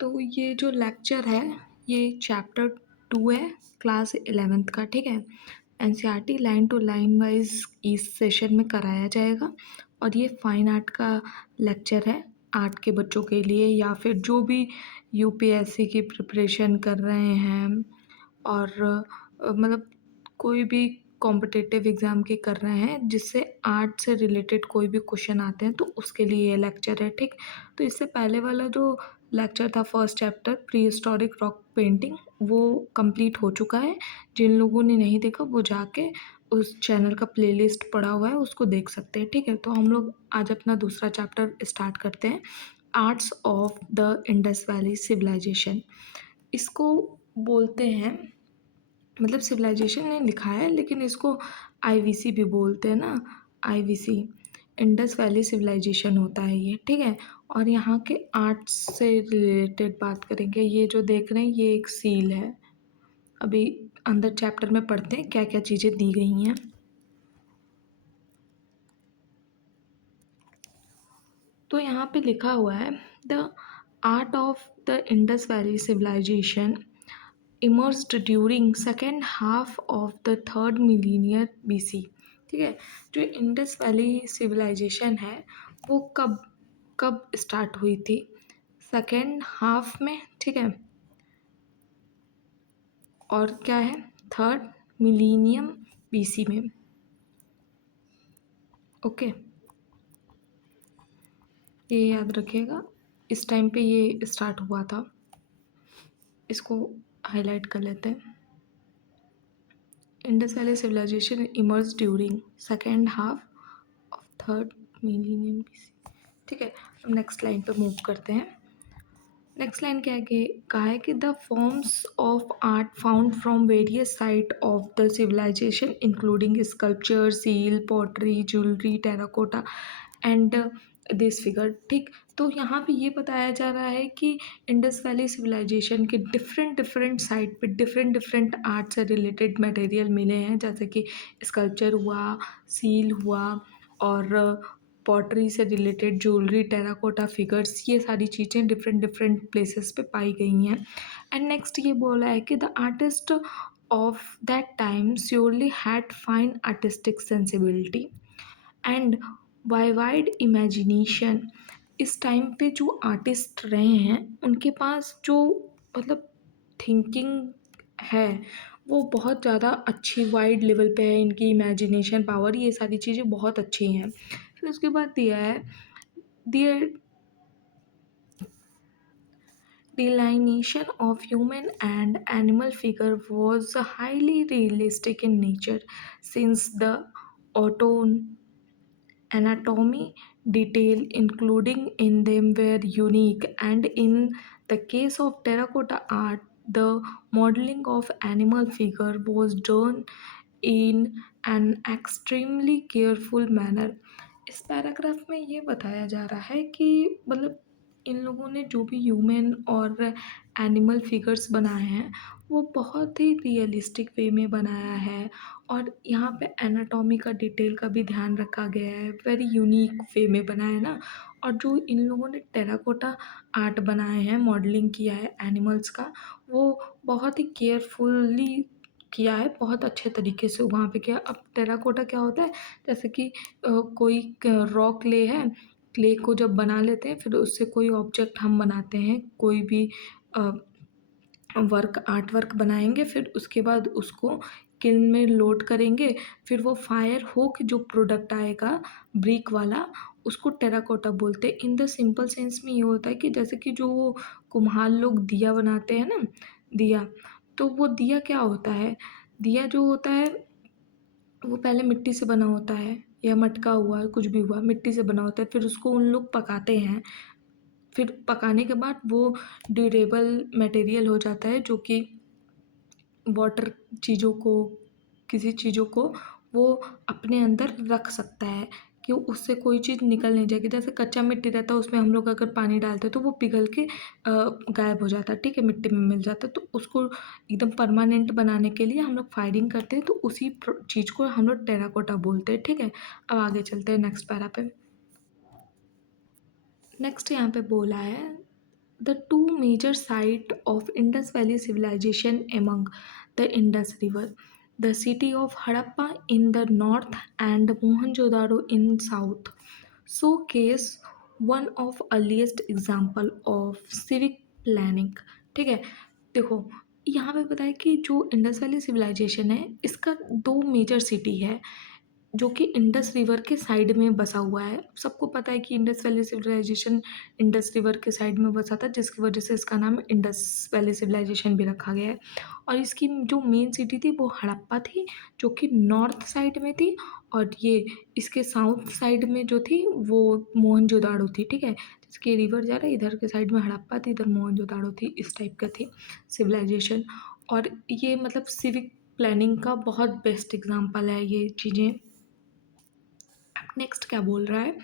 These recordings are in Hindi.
तो ये जो लेक्चर है ये चैप्टर 2 है, क्लास 11th का, ठीक है। NCERT line to line wise इस सेशन में कराया जाएगा और ये फाइन आर्ट का लेक्चर है, आर्ट के बच्चों के लिए या फिर जो भी यूपीएससी की प्रिपरेशन कर रहे हैं और मतलब कोई भी कॉम्पिटिटिव एग्ज़ाम के कर रहे हैं जिससे आर्ट से रिलेटेड कोई भी क्वेश्चन आते हैं तो उसके लिए ये लेक्चर है, ठीक। तो इससे पहले वाला जो लेक्चर था first chapter pre historic rock painting वो कंप्लीट हो चुका है। जिन लोगों ने नहीं देखा वो जाके उस चैनल का प्लेलिस्ट पड़ा हुआ है उसको देख सकते हैं, ठीक है। तो हम लोग आज अपना दूसरा चैप्टर स्टार्ट करते हैं, arts of the Indus valley civilization. इसको बोलते हैं, मतलब सिविलाइजेशन ने लिखा है लेकिन इसको आईवीसी भी बोलते हैं ना, आईवीसी इंडस वैली सिविलाइजेशन होता है ये, ठीक है। और यहाँ के आर्ट्स से रिलेटेड बात करेंगे। ये जो देख रहे हैं ये एक सील है। अभी अंदर चैप्टर में पढ़ते हैं क्या क्या चीज़ें दी गई हैं। तो यहाँ पे लिखा हुआ है the art of the Indus valley civilization immersed during second half of the third millennium BC, ठीक है। जो इंडस वैली सिविलाइजेशन है वो कब कब स्टार्ट हुई थी, सेकेंड हाफ में, ठीक है। और क्या है, थर्ड मिलीनियम बीसी में, ओके। ये याद रखिएगा, इस टाइम पे ये स्टार्ट हुआ था। इसको हाईलाइट कर लेते हैं। Indus valley civilization emerge during second half of third millennium BC, ठीक है। हम नेक्स्ट लाइन पे मूव करते हैं। नेक्स्ट लाइन क्या है कि कहा है कि the forms of art found from various site of the civilization including sculpture, seal, pottery, jewellery, terracotta and this figure, ठीक। तो यहाँ पे ये बताया जा रहा है कि इंडस वैली सिविलाइजेशन के डिफरेंट डिफरेंट साइट पे डिफरेंट डिफरेंट आर्ट से रिलेटेड मटेरियल मिले हैं, जैसे कि स्कल्पचर हुआ, सील हुआ और पॉटरी से रिलेटेड ज्वेलरी, टेराकोटा फिगर्स, ये सारी चीज़ें डिफरेंट डिफरेंट प्लेसेस पे पाई गई हैं। एंड नेक्स्ट ये बोला है कि the artist of that time surely had fine artistic sensibility and wide imagination. इस टाइम पे जो आर्टिस्ट रहे हैं उनके पास जो मतलब थिंकिंग है वो बहुत ज़्यादा अच्छी वाइड लेवल पे है, इनकी इमेजिनेशन पावर, ये सारी चीज़ें बहुत अच्छी हैं। फिर उसके बाद दिया है दियर delineation of human and animal figure was highly realistic in nature since the auto anatomy detail including in them were unique, and in the case of terracotta art the modeling of animal figure was done in an extremely careful manner। इस पैराग्राफ में ये बताया जा रहा है कि मतलब इन लोगों ने जो भी ह्यूमन और एनिमल फिगर्स बनाए हैं वो बहुत ही रियलिस्टिक वे में बनाया है और यहाँ पे एनाटॉमी का डिटेल का भी ध्यान रखा गया है, वेरी यूनिक वे में बनाया है ना। और जो इन लोगों ने टेराकोटा आर्ट बनाए हैं, मॉडलिंग किया है एनिमल्स का, वो बहुत ही केयरफुली किया है, बहुत अच्छे तरीके से वहाँ पे किया। अब टेराकोटा क्या होता है, जैसे कि कोई रॉ क्ले है, क्ले को जब बना लेते हैं फिर उससे कोई ऑब्जेक्ट हम बनाते हैं, कोई भी वर्क आर्ट वर्क बनाएंगे, फिर उसके बाद उसको किल्न में लोड करेंगे, फिर वो फायर हो के जो प्रोडक्ट आएगा ब्रिक वाला उसको टेराकोटा बोलते हैं। इन द सिंपल सेंस में ये होता है कि जैसे कि जो कुम्हार लोग दिया बनाते हैं ना, दिया, तो वो दिया क्या होता है, दिया जो होता है वो पहले मिट्टी से बना होता है, या मटका हुआ कुछ भी हुआ मिट्टी से बना होता है, फिर उसको उन लोग पकाते हैं, फिर पकाने के बाद वो ड्यूरेबल मटेरियल हो जाता है जो कि वाटर चीज़ों को, किसी चीज़ों को वो अपने अंदर रख सकता है कि उससे कोई चीज़ निकल नहीं जाएगी। जैसे कच्चा मिट्टी रहता है उसमें हम लोग अगर पानी डालते हैं तो वो पिघल के गायब हो जाता है, ठीक है, मिट्टी में मिल जाता है। तो उसको एकदम परमानेंट बनाने के लिए हम लोग फायरिंग करते हैं, तो उसी चीज़ को हम लोग टेराकोटा बोलते हैं, ठीक है। अब आगे चलते हैं नेक्स्ट पैरा पे। नेक्स्ट यहाँ पे बोला है the two major sites of Indus Valley civilization among the Indus River, the city of Harappa in the north and Mohenjo-daro in south, showcase one of earliest example of civic planning। ठीक है, देखो यहाँ पे पता है कि जो इंडस वैली सिविलाइजेशन है इसका दो मेजर सिटी है जो कि इंडस रिवर के साइड में बसा हुआ है। सबको पता है कि Indus valley civilization Indus river के साइड में बसा था, जिसकी वजह से इसका नाम इंडस वैली सिविलाइजेशन भी रखा गया है। और इसकी जो मेन सिटी थी वो हड़प्पा थी, जो कि नॉर्थ साइड में थी, और ये इसके साउथ साइड में जो थी वो मोहनजोदाड़ो थी। ठीक है, जिसके रिवर जा रहा है, इधर के साइड में हड़प्पा थी, इधर मोहनजोदाड़ो थी, इस टाइप का थी सिविलाइजेशन। और ये मतलब सिविक प्लानिंग का बहुत बेस्ट एग्जाम्पल है ये चीज़ें। नेक्स्ट क्या बोल रहा है,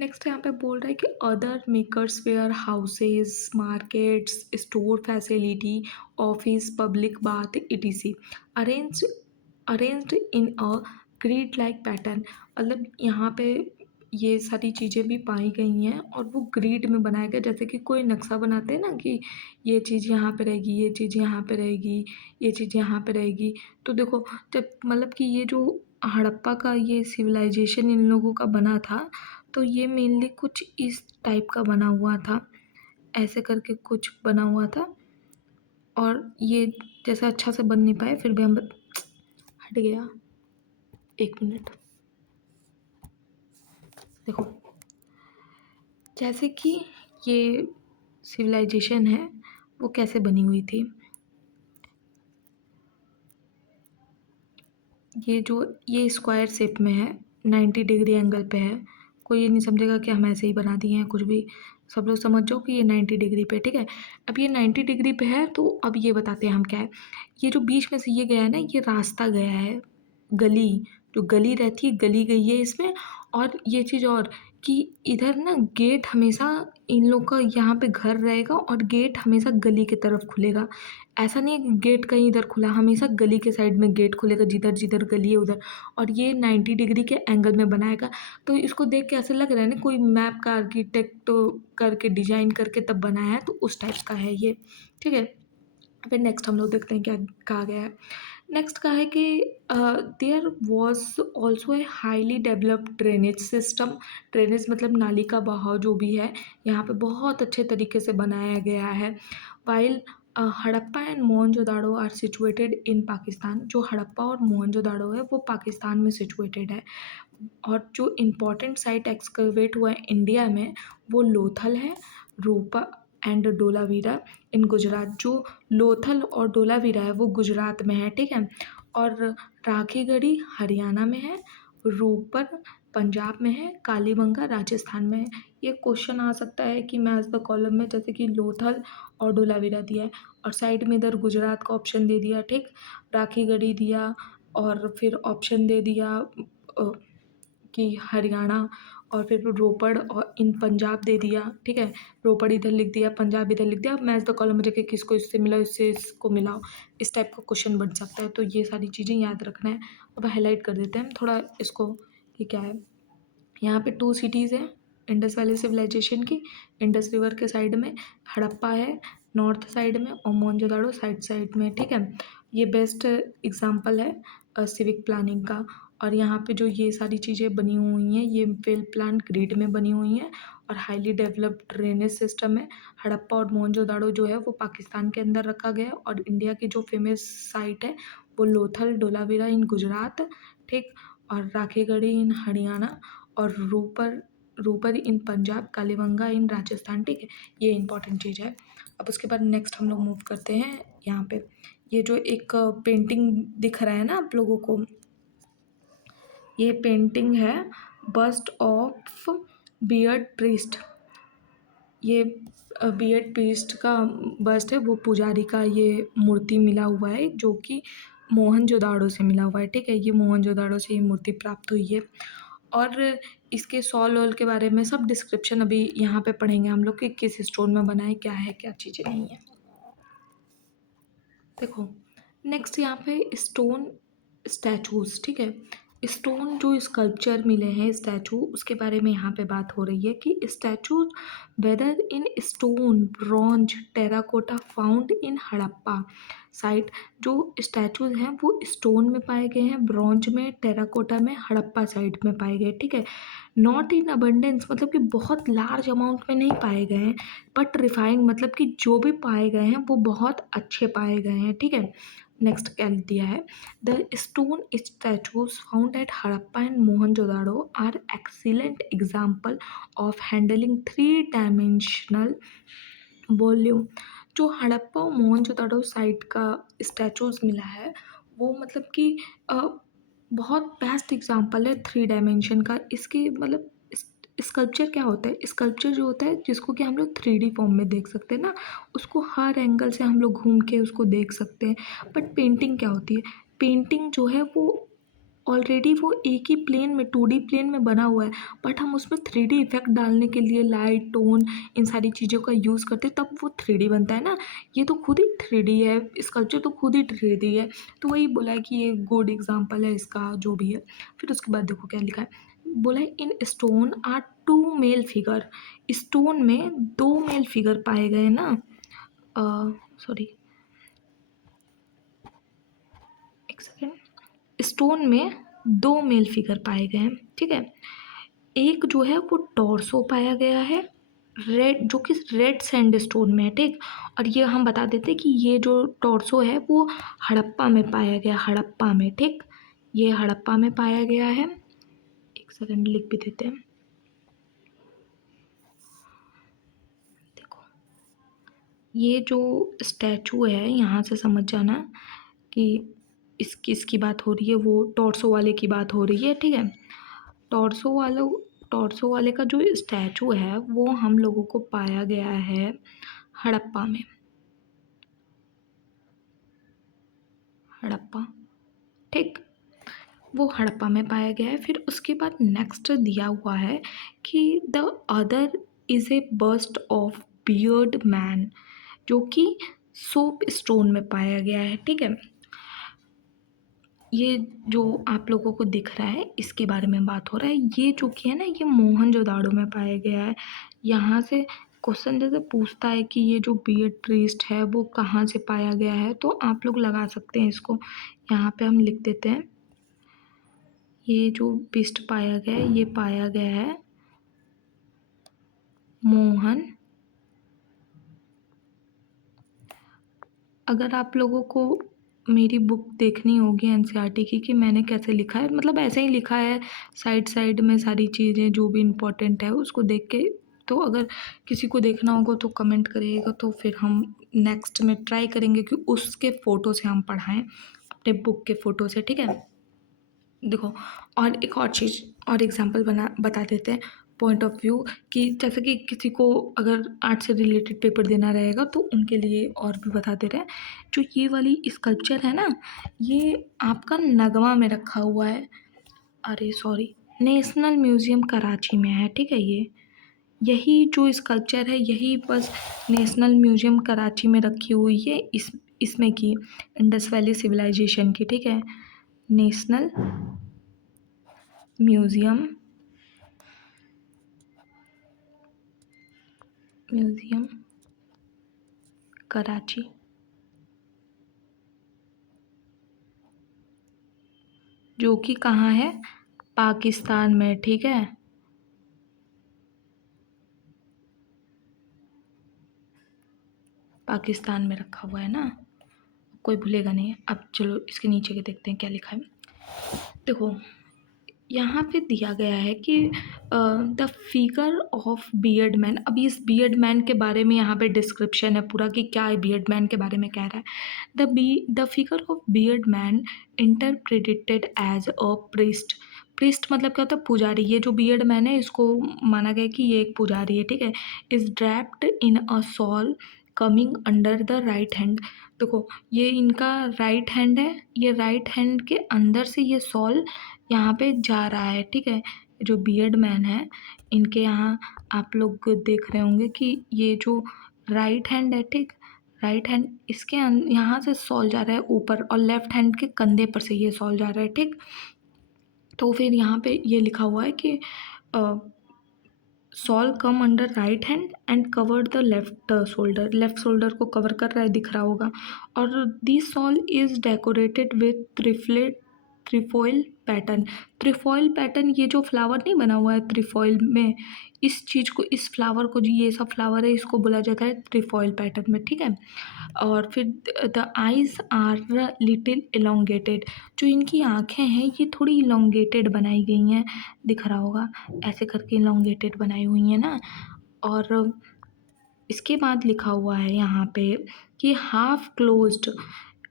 नेक्स्ट यहाँ पे बोल रहा है कि other makers were houses, markets, store facility, office, public bath etc arrange arranged in a grid like pattern. मतलब यहाँ पे ये सारी चीज़ें भी पाई गई हैं और वो ग्रिड में बनाया गया, जैसे कि कोई नक्शा बनाते हैं ना कि ये चीज़ यहाँ पे रहेगी, ये चीज़ यहाँ पे रहेगी, ये चीज़ यहाँ पे रहेगी। तो देखो जब मतलब कि ये जो हड़प्पा का ये सिविलाइजेशन इन लोगों का बना था, तो ये मेनली कुछ इस टाइप का बना हुआ था, ऐसे करके कुछ बना हुआ था। और ये जैसे अच्छा से बन नहीं पाए, फिर भी हम हट गया, एक मिनट। देखो जैसे कि ये सिविलाइजेशन है वो कैसे बनी हुई थी, ये जो ये स्क्वायर शेप में है, 90 डिग्री एंगल पे है। कोई ये नहीं समझेगा कि हम ऐसे ही बना दिए हैं कुछ भी, सब लोग समझ जाओ कि ये 90 डिग्री पे। ठीक है, अब ये 90 डिग्री पे है, तो अब ये बताते हैं हम क्या है। ये जो बीच में से ये गया है ना, ये रास्ता गया है, गली, जो गली रहती है गली गई है इसमें। और ये चीज़ और कि इधर ना गेट हमेशा इन लोग का यहाँ पे घर रहेगा और गेट हमेशा गली की तरफ खुलेगा। ऐसा नहीं है कि गेट कहीं इधर खुला, हमेशा गली के साइड में गेट खुलेगा, जिधर जिधर गली है उधर। और ये 90 डिग्री के एंगल में बनाएगा। तो इसको देख के ऐसे लग रहा है ना कोई मैप का आर्किटेक्ट करके डिजाइन करके तब बनाया है, तो उस टाइप का है ये। ठीक है, फिर नेक्स्ट हम लोग देखते हैं क्या कहा गया है। नेक्स्ट कहा है कि there was also a highly developed drainage system. Drainage मतलब नाली का बहाव जो भी है, यहाँ पे बहुत अच्छे तरीके से बनाया गया है। While Harappa and Mohenjodaro are situated in Pakistan. जो हड़प्पा और मोहनजोदाड़ो है वो पाकिस्तान में सिचुएटेड है। और जो इम्पोर्टेंट साइट एक्सकवेट हुआ है इंडिया में वो लोथल है, रूपा एंड डोलावीरा इन गुजरात। जो लोथल और डोलावीरा है वो गुजरात में है। ठीक है, और राखीगढ़ी हरियाणा में है, रूपर पंजाब में है, कालीबंगा राजस्थान में है। ये क्वेश्चन आ सकता है कि मैच द कॉलम में, जैसे कि लोथल और डोलावीरा दिया है और साइड में इधर गुजरात का ऑप्शन दे दिया। ठीक, राखीगढ़ी दिया और फिर ऑप्शन दे दिया अ, कि हरियाणा, और फिर रोपड़ और इन पंजाब दे दिया। ठीक है, रोपड़ इधर लिख दिया, पंजाब इधर लिख दिया। अब मैच द कॉलम में जाके किसको इससे मिला, इससे इसको मिलाओ, इस टाइप का क्वेश्चन बन सकता है। तो ये सारी चीज़ें याद रखना है। अब हाईलाइट कर देते हैं थोड़ा इसको कि क्या है। यहाँ पे 2 सिटीज़ हैं इंडस वैली सिविलाइजेशन की। इंडस रिवर के साइड में हड़प्पा है, नॉर्थ साइड में, और मोहनजोदाड़ो साइड साइड में। ठीक है, ये बेस्ट एग्जांपल है सिविक प्लानिंग का। और यहाँ पे जो ये सारी चीज़ें बनी हुई हैं ये वेल प्लान ग्रिड में बनी हुई हैं और हाईली डेवलप्ड ड्रेनेज सिस्टम है। हड़प्पा और मोहनजोदाड़ो जो है वो पाकिस्तान के अंदर रखा गया है, और इंडिया की जो फेमस साइट है वो लोथल डोलावीरा इन गुजरात, ठीक, और राखीगढ़ी इन हरियाणा, और रूपर इन पंजाब, कालीबंगा इन राजस्थान। ठीक है, ये इंपॉर्टेंट चीज़ है। अब उसके बाद नेक्स्ट हम लोग मूव करते हैं यहाँ पे। ये जो एक पेंटिंग दिख रहा है ना आप लोगों को, ये पेंटिंग है बस्ट ऑफ बियर्ड प्रीस्ट। ये बियर्ड प्रीस्ट का बस्ट है, वो पुजारी का ये मूर्ति मिला हुआ है जो कि मोहनजोदाड़ो से मिला हुआ है। ठीक है, ये मोहनजोदाड़ो से ये मूर्ति प्राप्त हुई है। और इसके सॉल वॉल के बारे में सब डिस्क्रिप्शन अभी यहाँ पे पढ़ेंगे हम लोग कि किस स्टोन में बना है, क्या है, क्या चीज़ें नहीं है। देखो नेक्स्ट यहाँ पे स्टोन स्टैचूज। ठीक है, स्टोन जो स्कल्पचर मिले हैं स्टैचू उसके बारे में यहाँ पे बात हो रही है कि statue whether in stone bronze terracotta found in Harappa site. जो स्टैचूज हैं वो स्टोन में पाए गए हैं, ब्रॉन्ज में, टेराकोटा में, हड़प्पा साइट में पाए गए, ठीक है। नॉट इन अबंडेंस मतलब कि बहुत लार्ज अमाउंट में नहीं पाए गए हैं, बट रिफाइंड मतलब कि जो भी पाए गए हैं वो बहुत अच्छे पाए गए हैं, ठीक है। नेक्स्ट क्या दिया है, the stone statues found at Harappa and Mohenjodaro are excellent example of handling three dimensional volume. जो हड़प्पा और मोहनजोदाड़ो साइट का स्टैचूज मिला है वो मतलब कि अ, बहुत बेस्ट एग्जांपल है थ्री डायमेंशन का। इसकी मतलब स्कल्पचर क्या होता है, स्कल्पचर जो होता है जिसको कि हम लोग 3D फॉर्म में देख सकते हैं ना, उसको हर एंगल से हम लोग घूम के उसको देख सकते हैं। बट पेंटिंग क्या होती है, पेंटिंग जो है वो ऑलरेडी वो एक ही प्लेन में 2D प्लेन में बना हुआ है, बट हम उसमें 3D इफेक्ट डालने के लिए लाइट टोन इन सारी चीज़ों का यूज़ करते हैं तब वो 3D बनता है ना। ये तो खुद ही 3D है, स्कल्पचर तो खुद ही 3D है। तो वही बोला है कि ये गुड एग्जाम्पल है इसका जो भी है। फिर उसके बाद देखो क्या लिखा है, बोला है in stone are two male figure. Stone में दो मेल फिगर पाए गए ना, सॉरी एक सेकेंड, स्टोन में दो मेल फिगर पाए गए हैं, ठीक है। एक जो है वो टॉर्सो पाया गया है, रेड जो कि रेड सैंडस्टोन में है, ठीक। और ये हम बता देते कि ये जो टॉर्सो है वो हड़प्पा में पाया गया, हड़प्पा में, ठीक। ये हड़प्पा में पाया गया है। एक सेकंड लिख भी देते हैं, देखो ये जो स्टैचू है यहाँ से समझ जाना कि इसकी बात हो रही है, वो टॉर्सो वाले की बात हो रही है, ठीक है। टॉर्सो वालों टॉर्सो वाले का जो स्टैचू है वो हम लोगों को पाया गया है हड़प्पा में, हड़प्पा, ठीक। वो हड़प्पा में पाया गया है। फिर उसके बाद नेक्स्ट दिया हुआ है कि the other is a bust of beard man, जो कि सोप स्टोन में पाया गया है, ठीक है। ये जो आप लोगों को दिख रहा है इसके बारे में बात हो रहा है। ये जो कि है ना ये मोहनजोदाड़ो में पाया गया है। यहाँ से क्वेश्चन जैसे पूछता है कि ये जो बियर्ड ट्रीस्ट है वो कहाँ से पाया गया है, तो आप लोग लगा सकते हैं इसको। यहाँ पे हम लिख देते हैं, ये जो बिस्ट पाया गया है ये पाया गया है मोहन। अगर आप लोगों को मेरी बुक देखनी होगी एनसीईआरटी की कि मैंने कैसे लिखा है, मतलब ऐसे ही लिखा है, साइड साइड में सारी चीज़ें जो भी इम्पोर्टेंट है उसको देख के। तो अगर किसी को देखना होगा तो कमेंट करिएगा, तो फिर हम नेक्स्ट में ट्राई करेंगे कि उसके फ़ोटो से हम पढ़ाएं, अपने बुक के फ़ोटो से, ठीक है। देखो और एक और चीज़ और एग्जांपल बता देते हैं पॉइंट ऑफ व्यू, कि जैसे कि किसी को अगर आर्ट से रिलेटेड पेपर देना रहेगा तो उनके लिए और भी बता दे रहे हैं। जो ये वाली स्कल्पचर है ना, ये आपका नगवा में रखा हुआ है, अरे सॉरी, नेशनल म्यूज़ियम कराची में है, ठीक है। ये यही जो स्कल्पचर है यही बस नेशनल म्यूज़ियम कराची में रखी हुई है, इसमें की इंडस वैली सिविलाइजेशन की, ठीक है। नेशनल म्यूज़ियम, म्यूज़ियम कराची, जो कि कहाँ है, पाकिस्तान में, ठीक है। पाकिस्तान में रखा हुआ है ना, कोई भूलेगा नहीं। अब चलो इसके नीचे के देखते हैं क्या लिखा है। देखो यहाँ पे दिया गया है कि the figure of beard man. अभी इस बियर्ड मैन के बारे में यहाँ पे डिस्क्रिप्शन है पूरा कि क्या बियर्ड मैन के बारे में कह रहा है। The figure of beard man interpreted as a priest. Priest मतलब क्या होता है, पुजारी। ये जो बियर्ड मैन है इसको माना गया कि ये एक पुजारी है, ठीक है। Is draped in a shawl coming under the right hand. देखो ये इनका राइट हैंड है, ये राइट हैंड के अंदर से ये सॉल यहाँ पे जा रहा है, ठीक है। जो बियर्ड मैन है इनके यहाँ आप लोग देख रहे होंगे कि ये जो राइट हैंड है, ठीक, राइट हैंड इसके यहाँ से सॉल जा रहा है ऊपर, और लेफ्ट हैंड के कंधे पर से ये सॉल जा रहा है, ठीक। तो फिर यहाँ पे ये लिखा हुआ है कि shawl come under right hand and covered the left shoulder, left shoulder को कवर कर रहा है, दिख रहा होगा। और this shawl is decorated with trefoil pattern. Trefoil pattern, ये जो फ्लावर नहीं बना हुआ है त्रिफॉइल में, इस चीज़ को, इस फ्लावर को, जो ये सब फ्लावर है इसको बोला जाता है त्रिफॉइल पैटर्न में, ठीक है। और फिर the eyes are little elongated, जो इनकी आँखें हैं ये थोड़ी इलोंगेटेड बनाई गई हैं, दिख रहा होगा ऐसे करके इलोंगेटेड बनाई हुई हैं ना। और इसके बाद लिखा हुआ है यहाँ पे कि हाफ क्लोज्ड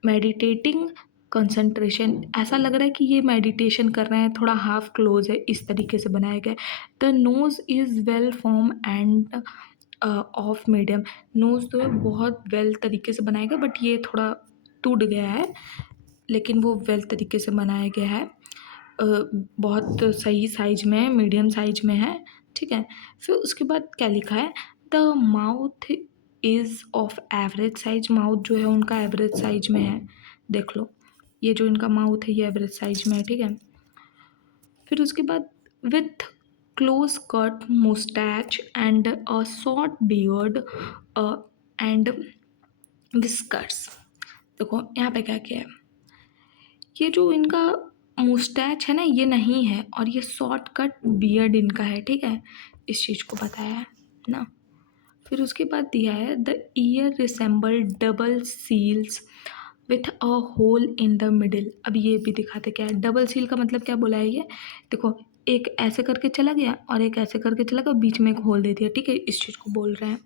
मेडिटेटिंग कंसंट्रेशन, ऐसा लग रहा है कि ये मेडिटेशन कर रहे हैं, थोड़ा हाफ क्लोज है, इस तरीके से बनाया गया है। The nose is well form and of medium, nose जो है बहुत वेल तरीके से बनाया गया, बट ये थोड़ा टूट गया है, लेकिन वो वेल तरीके से बनाया गया है। बहुत सही साइज में है, मीडियम साइज में है, ठीक है। फिर उसके बाद क्या लिखा है, the mouth is of average size, mouth जो है उनका एवरेज साइज में है, देख लो ये जो इनका माउथ है ये एवरेज साइज में है, ठीक है। फिर उसके बाद with close cut moustache and a short beard and whiskers. देखो यहाँ पे क्या क्या है, ये जो इनका मुस्टैच है ना ये नहीं है, और ये शॉर्ट कट बियर्ड इनका है, ठीक है, इस चीज़ को बताया है ना। फिर उसके बाद दिया है the ear resemble double seals with a hole in the middle. अब ये भी दिखाते क्या है, डबल सील का मतलब क्या बोला है ये, देखो एक ऐसे करके चला गया और एक ऐसे करके चला गया, बीच में एक होल दे दिया, ठीक है, इस चीज़ को बोल रहे हैं।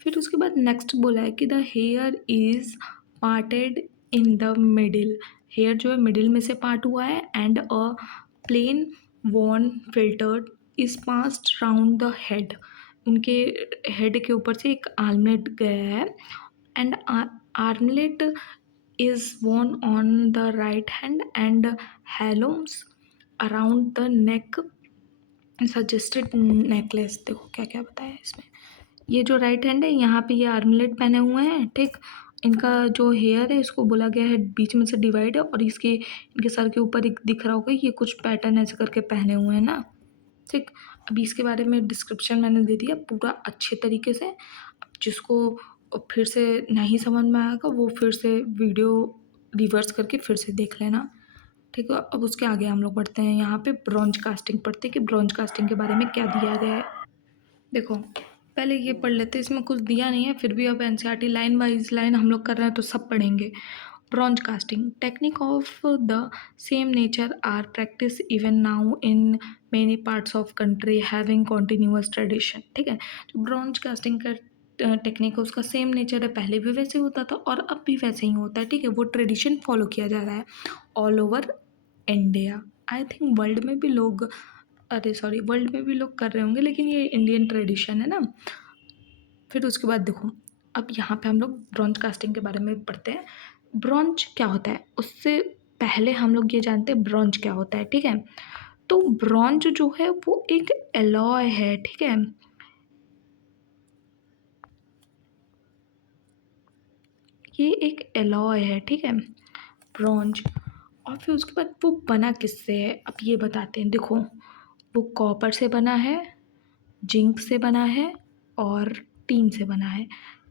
फिर उसके बाद नेक्स्ट बोला है कि the hair is parted in the middle, hair जो है मिडिल में से पार्ट हुआ है, and a plain woven fillet is passed round the head, उनके हेड के ऊपर से एक आर्मलेट गया है, and armlet is worn on the right hand and holes around the neck suggested necklace. देखो क्या क्या बताया है इसमें, ये जो राइट हैंड है यहाँ पे ये आर्मलेट पहने हुए हैं, ठीक, इनका जो हेयर है इसको बोला गया है बीच में से डिवाइड है, और इसके इनके सर के ऊपर एक दिख रहा होगा ये कुछ पैटर्न ऐसे करके पहने हुए हैं ना, ठीक। अभी इसके बारे में डिस्क्रिप्शन मैंने दे दिया पूरा अच्छे तरीके से, अब जिसको फिर से नहीं समझ में आएगा वो फिर से वीडियो रिवर्स करके फिर से देख लेना, ठीक है। अब उसके आगे हम लोग बढ़ते हैं, यहाँ पे ब्रॉन्ज कास्टिंग पढ़ते हैं कि ब्रॉन्ज कास्टिंग के बारे में क्या दिया गया है। देखो पहले ये पढ़ लेते, इसमें कुछ दिया नहीं है, फिर भी अब एनसीईआरटी लाइन वाइज लाइन हम लोग कर रहे हैं तो सब पढ़ेंगे। Bronze casting technique of the same nature are practice even now in many parts of country having continuous tradition, ठीक है। जो ब्रॉन्ज कास्टिंग का टेक्निक है उसका सेम नेचर है, पहले भी वैसे होता था और अब भी वैसे ही होता है, ठीक है। वो ट्रेडिशन फॉलो किया जा रहा है all over India, I think world में भी लोग, अरे सॉरी वर्ल्ड में भी लोग कर रहे होंगे, लेकिन ये इंडियन ट्रेडिशन है ना। फिर उसके बाद देखो अब यहाँ पे हम लोग ब्रॉन्ज कास्टिंग के बारे में पढ़ते हैं। ब्रॉन्ज क्या होता है उससे पहले हम लोग ये जानते हैं ब्रॉन्ज क्या होता है, ठीक है। तो ब्रॉन्ज जो है वो एक एलॉय है, ठीक है, ये एक एलॉय है, ठीक है, ब्रॉन्ज। और फिर उसके बाद वो बना किससे है अब ये बताते हैं, देखो वो कॉपर से बना है, जिंक से बना है और टीन से बना है।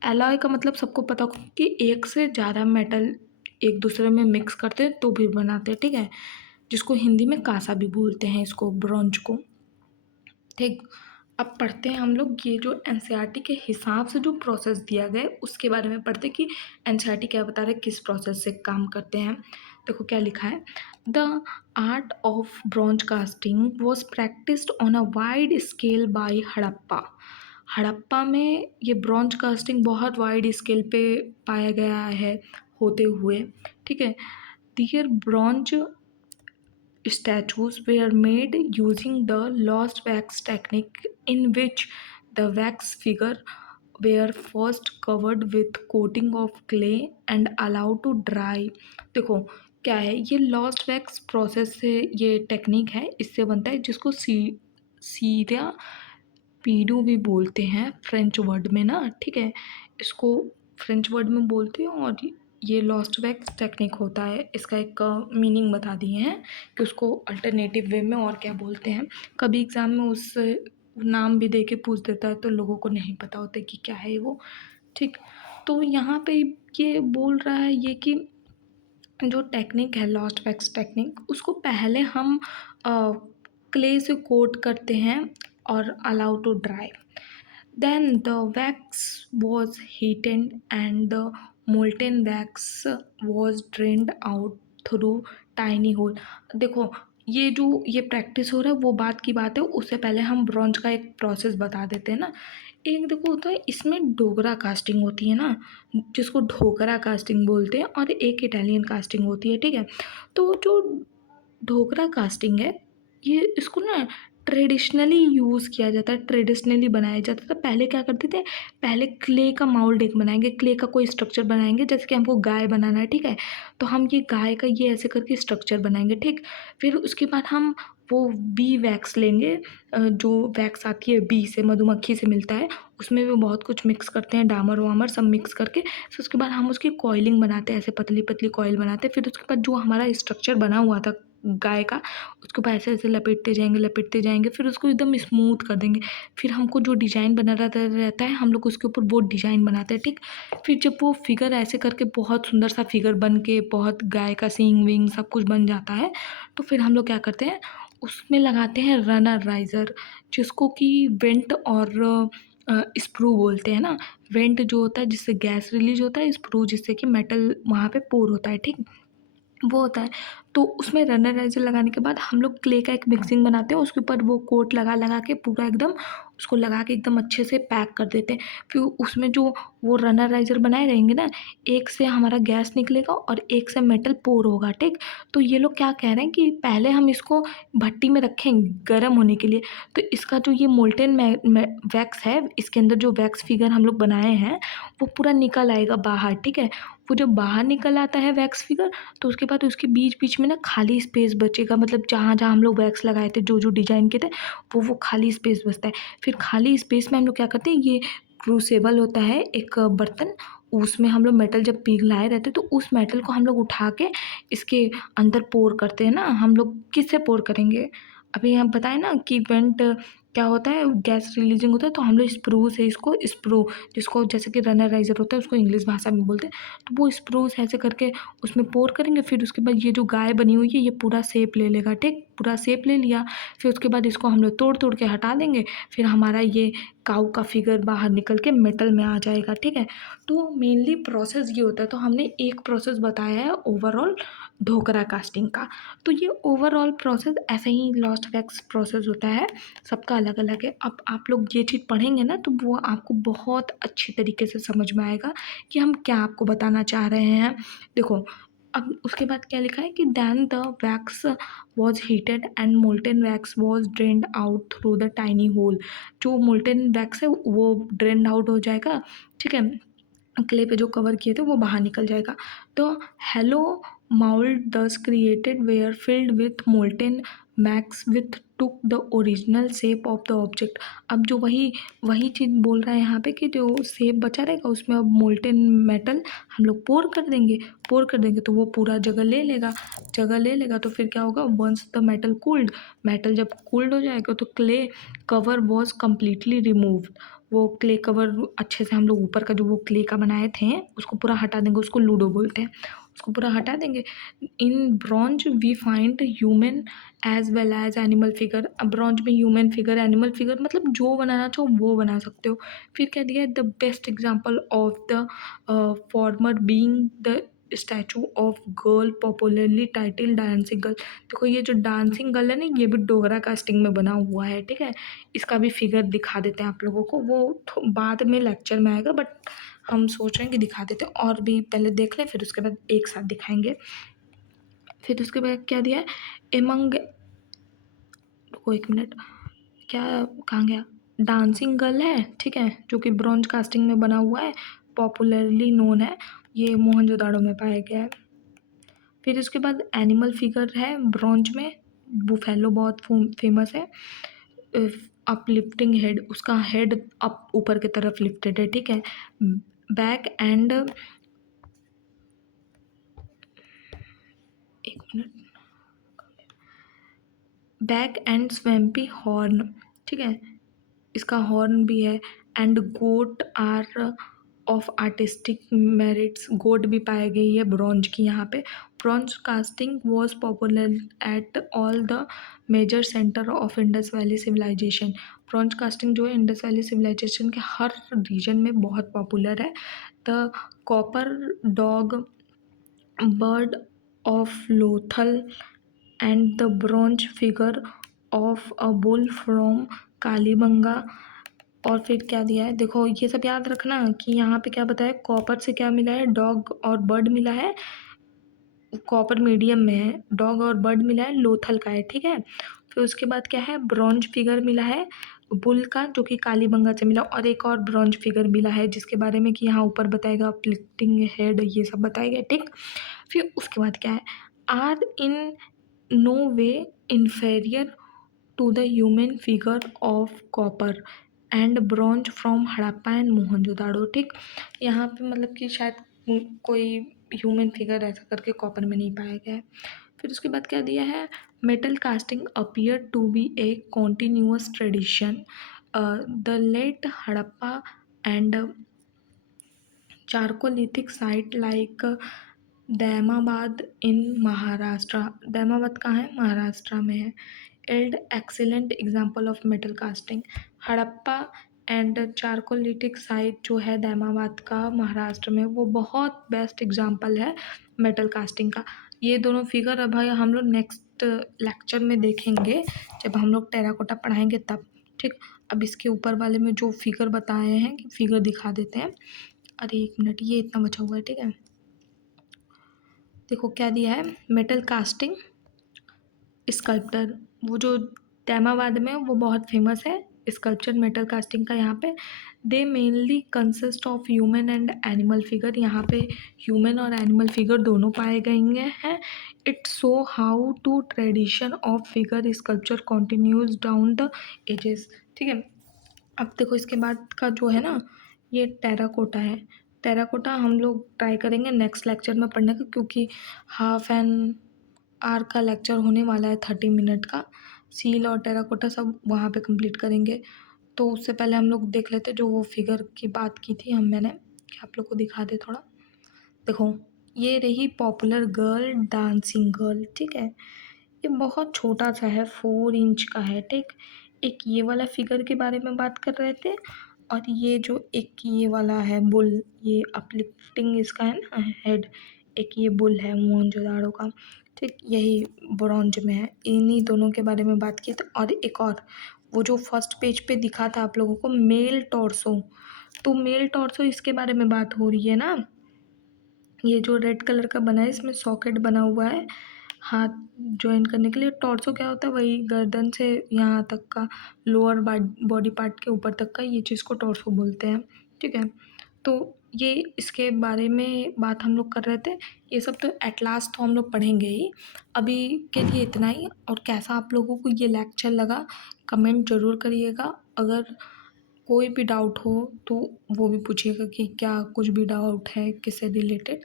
एलॉय का मतलब सबको पता हो कि एक से ज़्यादा मेटल एक दूसरे में मिक्स करते हैं तो भी बनाते हैं, ठीक है, जिसको हिंदी में कांसा भी बोलते हैं इसको, ब्रॉन्ज को, ठीक। अब पढ़ते हैं हम लोग ये जो एनसीईआरटी के हिसाब से जो प्रोसेस दिया गया है उसके बारे में पढ़ते हैं कि एनसीईआरटी क्या बता रहा है, किस प्रोसेस से काम करते हैं। देखो क्या लिखा है, the art of bronze casting was practised on a wide scale bye Harappa. Harappa में ये ब्रॉन्ज कास्टिंग बहुत वाइड स्केल पे पाया गया है होते हुए, ठीक है। दियर bronze statues were made using the lost wax technique, in which the wax figure were first covered with coating of clay and allowed to dry। देखो क्या है, ये लॉस्ट वैक्स प्रोसेस से ये टेक्निक है, इससे बनता है, जिसको सीरिया पीडू भी बोलते हैं फ्रेंच वर्ड में ना, ठीक है, इसको फ्रेंच वर्ड में बोलते हैं, और ये लॉस्ट वैक्स टेक्निक होता है, इसका एक मीनिंग बता दिए हैं कि उसको अल्टरनेटिव वे में और क्या बोलते हैं। कभी एग्ज़ाम में उस नाम भी दे के पूछ देता है तो लोगों को नहीं पता होता कि क्या है वो, ठीक। तो यहाँ पे ये बोल रहा है ये कि जो टेक्निक है लॉस्ट वैक्स टेक्निक, उसको पहले हम क्ले से कोट करते हैं और allow to dry. Then the wax was heated and the molten wax was drained out through tiny hole। देखो ये प्रैक्टिस हो रहा है वो बात की बात है, उससे पहले हम ब्रॉन्ज का एक प्रोसेस बता देते हैं ना। एक देखो होता है इसमें डोगरा कास्टिंग होती है ना, जिसको ढोकरा कास्टिंग बोलते हैं, और एक इटालियन कास्टिंग होती है, ठीक है। तो जो ढोकरा कास्टिंग है, ये इसको ना ट्रेडिशनली यूज़ किया जाता है, ट्रेडिशनली बनाया जाता था। पहले क्या करते थे, पहले क्ले का माउल्ड एक बनाएंगे, क्ले का कोई स्ट्रक्चर बनाएंगे, जैसे कि हमको गाय बनाना है, ठीक है। तो हम ये गाय का ये ऐसे करके स्ट्रक्चर बनाएंगे, ठीक। फिर उसके बाद हम वो बी वैक्स लेंगे, जो वैक्स आती है बी से, मधुमक्खी से मिलता है, उसमें भी बहुत कुछ मिक्स करते हैं, डामर वामर सब मिक्स करके। फिर उसके बाद हम उसकी कॉइलिंग बनाते हैं, ऐसे पतली पतली कॉइल बनाते हैं। फिर उसके बाद जो हमारा स्ट्रक्चर बना हुआ था गाय का, उसके ऊपर ऐसे ऐसे लपेटते जाएंगे, फिर उसको एकदम स्मूथ कर देंगे। फिर हमको जो डिज़ाइन बना रहता है, हम लोग उसके ऊपर वो डिज़ाइन बनाते हैं, ठीक। फिर जब वो फिगर ऐसे करके बहुत सुंदर सा फिगर बन के, बहुत गाय का सींग विंग सब कुछ बन जाता है, तो फिर हम लोग क्या करते हैं, उसमें लगाते हैं रनर राइज़र, जिसको कि वेंट और स्प्रू बोलते हैं ना। वेंट जो होता है जिससे गैस रिलीज होता है, स्प्रू जिससे कि मेटल वहाँ पे पोर होता है, ठीक। वो होता है। तो उसमें रनराइज़र लगाने के बाद हम लोग क्ले का एक मिक्सिंग बनाते हैं, उसके ऊपर वो कोट लगा लगा के पूरा एकदम उसको लगा के एकदम अच्छे से पैक कर देते हैं। फिर उसमें जो वो रनराइज़र बनाए रहेंगे ना, एक से हमारा गैस निकलेगा और एक से मेटल पोर होगा, ठीक। तो ये लोग क्या कह रहे हैं कि पहले हम इसको भट्टी में रखेंगे गर्म होने के लिए, तो इसका जो ये मोल्टेन वैक्स है, इसके अंदर जो वैक्स फिगर हम लोग बनाए हैं वो पूरा निकल आएगा बाहर, ठीक है। वो जब बाहर निकल आता है वैक्स फिगर, तो उसके बाद उसके बीच बीच में ना खाली स्पेस बचेगा, मतलब जहाँ जहाँ हम लोग वैक्स लगाए थे, जो जो डिजाइन के थे, वो खाली स्पेस बचता है। फिर खाली स्पेस में हम लोग क्या करते हैं, ये क्रूसेबल होता है एक बर्तन, उसमें हम लोग मेटल जब पिघलाए रहते हैं, तो उस मेटल को हम लोग उठा के इसके अंदर पोर करते हैं ना। हम लोग किससे पोर करेंगे, अभी हम बताएं ना कि वेंट क्या होता है, गैस रिलीजिंग होता है, तो हम लोग स्प्रू से इसको स्प्रू, जिसको जैसे कि रनराइजर होता है उसको इंग्लिश भाषा में बोलते हैं, तो वो स्प्रू से ऐसे करके उसमें पोर करेंगे। फिर उसके बाद ये जो गाय बनी हुई है ये पूरा शेप ले लेगा, ठीक, पूरा शेप ले लिया। फिर उसके बाद इसको हम लोग तोड़ तोड़ के हटा देंगे, फिर हमारा ये काऊ का फिगर बाहर निकल के मेटल में आ जाएगा, ठीक है। तो मेनली प्रोसेस ये होता है। तो हमने एक प्रोसेस बताया है ओवरऑल ढोकरा कास्टिंग का। तो ये ओवरऑल प्रोसेस ऐसे ही लॉस्ट वैक्स प्रोसेस होता है, सबका अलग अलग है। अब आप लोग ये चीज़ पढ़ेंगे ना, तो वो आपको बहुत अच्छी तरीके से समझ में आएगा कि हम क्या आपको बताना चाह रहे हैं। देखो अब उसके बाद क्या लिखा है कि then the wax was heated and molten wax was drained out through the tiny hole. जो मोल्टेन वैक्स है वो ड्रेन्ड आउट हो जाएगा, ठीक है, क्ले पे जो कवर किए थे वो बाहर निकल जाएगा। तो hollow mould thus created were filled with molten wax with took the original shape of the object. अब जो वही वही चीज़ बोल रहा है यहाँ पे कि जो शेप बचा रहेगा उसमें अब मोल्टेन मेटल हम लोग पोर कर देंगे, तो वो पूरा जगह ले लेगा। तो फिर क्या होगा, once the metal cooled, metal जब कूल्ड हो जाएगा तो clay cover was completely removed. वो क्ले कवर अच्छे से हम लोग ऊपर का जो वो क्ले का बनाए थे उसको पूरा हटा देंगे, उसको लूडो बोलते हैं, उसको पूरा हटा देंगे। In bronze we find human as well as animal figure. अब ब्रॉन्ज में ह्यूमन फिगर एनिमल फिगर मतलब जो बनाना चाहो वो बना सकते हो। फिर क्या दिया है, the best example of the former being the statue of girl popularly title dancing girl. देखो ये जो डांसिंग गर्ल है ना, ये भी डोगरा कास्टिंग में बना हुआ है, ठीक है। इसका भी फिगर दिखा देते हैं आप लोगों को, वो बाद में लेक्चर में आएगा, बट हम सोच रहे हैं कि दिखा देते हैं। और भी पहले देख लें फिर उसके बाद एक साथ दिखाएंगे। फिर उसके बाद क्या दिया है, एमंग, रुको एक मिनट, क्या, कहाँ गया, डांसिंग गर्ल है, ठीक है, जो कि ब्रॉन्ज कास्टिंग में बना हुआ है, पॉपुलरली नोन है, ये मोहनजोदाड़ो में पाया गया है। फिर उसके बाद एनिमल फिगर है ब्रॉन्ज में, बुफेलो बहुत फेमस है। अपलिफ्टिंग हेड, उसका हेड अप ऊपर की तरफ लिफ्टेड है, ठीक है। Back and minute, back and swampy horn, ठीक है, इसका हॉर्न भी है। And goat are of artistic merits, goat भी पाई गई है ब्रॉन्ज की यहाँ पे। Bronze casting was popular at all the major center of Indus valley civilization. Bronze casting जो है इंडस वैली सिविलाइजेशन के हर रीजन में बहुत पॉपुलर है। The copper dog, bird of Lothal and the bronze figure of a bull from Kalibanga. और फिर क्या दिया है, देखो ये सब याद रखना कि यहाँ पे क्या बताया, कॉपर से क्या मिला है, डॉग और बर्ड मिला है, कॉपर मीडियम में है, डॉग और बर्ड मिला है, लोथल का है, ठीक है। फिर उसके बाद क्या है, ब्रॉन्ज फिगर मिला है बुल का जो कि कालीबंगा से मिला, और एक और ब्रॉन्ज फिगर मिला है जिसके बारे में कि यहाँ ऊपर बताएगा प्लिफ्टिंग हेड, ये सब बताएगा, ठीक। फिर उसके बाद क्या है, are in no way inferior to the human figure of copper and bronze from Harappa and Mohenjodaro, ठीक। यहाँ पे मतलब कि शायद कोई ह्यूमन फिगर ऐसा करके कॉपर में नहीं पाया गया है। फिर उसके बाद क्या दिया है, metal casting appear to be a continuous tradition, the late Harappa and chalcolithic site like Daimabad in Maharashtra, Daimabad कहाँ है, महाराष्ट्र में है, yield excellent example of metal casting. Harappa and chalcolithic site जो है दैमाबाद का महाराष्ट्र में, वो बहुत बेस्ट एग्जाम्पल है मेटल कास्टिंग का। ये दोनों फिगर अब भाई हम लोग नेक्स्ट लेक्चर में देखेंगे जब हम लोग टेराकोटा पढ़ाएंगे तब, ठीक। अब इसके ऊपर वाले में जो फिगर बताए हैं कि फिगर दिखा देते हैं। अरे एक मिनट, ये इतना बचा हुआ है, ठीक है। देखो क्या दिया है, मेटल कास्टिंग स्कल्प्टर, वो जो दैमाबाद में वो बहुत फेमस है स्कल्पचर मेटल कास्टिंग का। यहाँ पे दे mainly consist of human and animal figure, यहाँ पे ह्यूमन और एनिमल फिगर दोनों पाए गए हैं। It show how to tradition of figure sculpture continues down the ages, ठीक है। अब देखो इसके बाद का जो है ना, ये टेराकोटा है। टेराकोटा हम लोग ट्राई करेंगे नेक्स्ट लेक्चर में पढ़ने का, क्योंकि हाफ एन आर का लेक्चर होने वाला है 30 मिनट का। सील और टेराकोटा सब वहाँ पे कंप्लीट करेंगे। तो उससे पहले हम लोग देख लेते जो वो फिगर की बात की थी मैंने, कि आप लोग को दिखा दे थोड़ा। देखो ये रही पॉपुलर गर्ल डांसिंग गर्ल, ठीक है। ये बहुत छोटा सा है, 4 इंच का है, ठीक। एक ये वाला फिगर के बारे में बात कर रहे थे, और ये जो एक ये वाला है बुल, ये अपलिफ्टिंग इसका है ना हेड, एक ये बुल है मोहनजोदाड़ो का, ठीक। यही ब्रॉन्ज में है, इन्हीं दोनों के बारे में बात की। तो और एक और वो जो फर्स्ट पेज पे दिखा था आप लोगों को मेल टॉर्सो, तो मेल टॉर्सो इसके बारे में बात हो रही है ना। ये जो रेड कलर का बना है इसमें सॉकेट बना हुआ है हाथ जॉइन करने के लिए। टॉर्सो क्या होता है, वही गर्दन से यहाँ तक का लोअर बॉडी पार्ट के ऊपर तक का, ये चीज़ को टॉर्सो बोलते हैं, ठीक है। तो ये इसके बारे में बात हम लोग कर रहे थे। ये सब तो एट लास्ट तो हम लोग पढ़ेंगे ही, अभी के लिए इतना ही। और कैसा आप लोगों को ये लेक्चर लगा कमेंट ज़रूर करिएगा। अगर कोई भी डाउट हो तो वो भी पूछिएगा कि क्या कुछ भी डाउट है किससे रिलेटेड,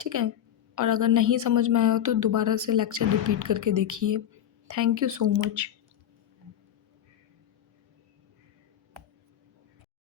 ठीक है। और अगर नहीं समझ में आया हो तो दोबारा से लेक्चर रिपीट करके देखिए। Thank you so much.